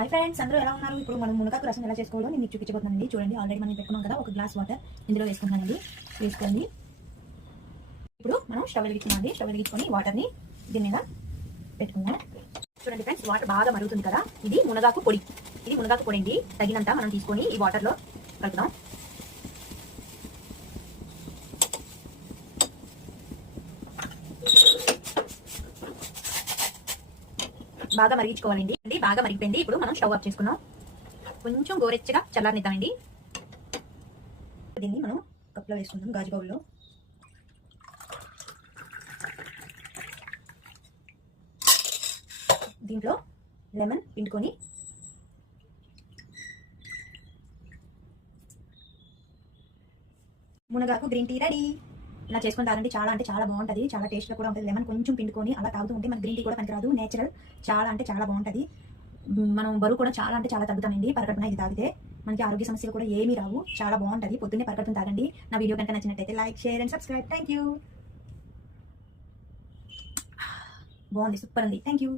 Hi friends, అందరూ ఎలా ఉన్నారు? ఇప్పుడు మనం మునగాకు రసం ఎలా చేసుకోవాలో నేను మీకు చూపించబోతున్నానండి. చూడండి, ఆల్రెడీ మనం పెట్టుకున్నాం కదా, ఒక గ్లాస్ వాటర్ ఇందులో వేసుకున్నానండి. వేసుకొని ఇప్పుడు మనం స్టవ్ వెలిగించుకోండి. స్టవ్ వెలిగించుకొని వాటర్ని దీని మీద పెట్టుకుందాం. చూడండి ఫ్రెండ్స్, వాటర్ బాగా మరుగుతుంది కదా, ఇది మునగాకు పొడి. ఇది మునగాకు పొడి అండి. తగినంత మనం తీసుకొని ఈ వాటర్లో కలుపుదాం. బాగా మరిగించుకోవాలండి. బాగా మరిగిపోయింది. ఇప్పుడు మనం స్టవ్ ఆఫ్ చేసుకున్నాం. కొంచెం గోరెచ్చగా చల్లారనిద్దామండి. దీన్ని మనం కప్లో వేసుకుందాం, గాజు బౌల్లో. దీంట్లో లెమన్ పిండుకొని మునగాకు గ్రీన్ టీ రెడీ. ఇలా చేసుకొని తాగండి, చాలా అంటే చాలా బాగుంటుంది. చాలా టేస్ట్గా కూడా ఉంటుంది. లెమన్ కొంచెం పిండుకొని అలా తాగుతూ ఉంటే మనకి గ్రీన్ టీ కూడా పనికిరాదు, నేచురల్. చాలా అంటే చాలా బాగుంటుంది. మనం బరువు కూడా చాలా అంటే చాలా తగ్గుతామండి పరగడుపున ఇది తాగితే. మనకి ఆరోగ్య సమస్యలు కూడా ఏమీ రావు. చాలా బాగుంటుంది. పొద్దున్నే పరగడుపున తాగండి. నా వీడియో కనుక నచ్చినట్టయితే like, share and subscribe. Thank you. బాగుంది, సూపర్ ఉంది. Thank you.